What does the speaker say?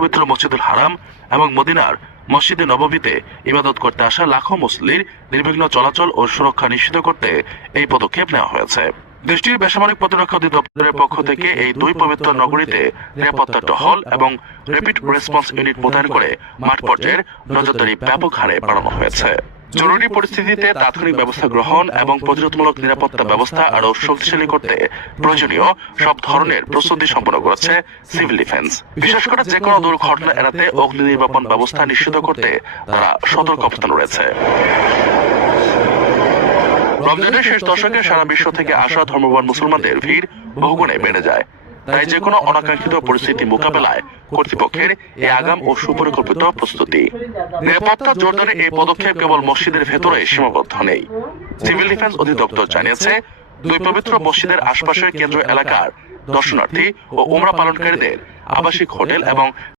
পবিত্র মসজিদুল হারাম এবং মদিনার মসজিদে নববীতে ইবাদত করতে আসা লাখো মুসল্লির নির্বিঘ্ন চলাচল ও সুরক্ষা নিশ্চিত করতে এই পদক্ষেপ নেওয়া হয়েছে। দেশটির বেসামরিক প্রতিরক্ষা অধিদপ্তরের পক্ষ থেকে এই দুই পবিত্র নগরীতে নিরাপত্তা টহল এবং র্যাপিড রেসপন্স ইউনিট মোতায়েন করে মাঠ পর্যায়ের নজরদারি ব্যাপক হারে বাড়ানো হয়েছে। জরুরি পরিস্থিতিতে তাৎক্ষণিক ব্যবস্থা গ্রহণ এবং প্রতিরোধমূলক নিরাপত্তা ব্যবস্থা আরও শক্তিশালী করতে প্রয়োজনীয় সব ধরনের প্রস্তুতি সম্পন্ন করেছে সিভিল ডিফেন্স। বিশেষ করে যে কোনো দুর্ঘটনা এড়াতে অগ্নি নির্বাপন ব্যবস্থা নিশ্চিত করতে তারা সতর্ক অবস্থান রয়েছে। রমজানের শেষ দশকে সারা বিশ্ব থেকে আসা ধর্মপ্রাণ মুসলমানদের ভিড় বহুগুণে বেড়ে যায়। তাই যে কোনো অনাকাঙ্ক্ষিত পরিস্থিতি মোকাবেলায় কর্তৃপক্ষের এই আগাম ও সুপরিকল্পিত প্রস্তুতি। নিরাপত্তা জোরদারের এই পদক্ষেপ কেবল মসজিদের ভেতরে সীমাবদ্ধ নেই। সিভিল ডিফেন্স অধিদপ্তর জানিয়েছে, দুই পবিত্র মসজিদের আশপাশের কেন্দ্র এলাকার দর্শনার্থী ও উমরা পালনকারীদের আবাসিক হোটেল এবং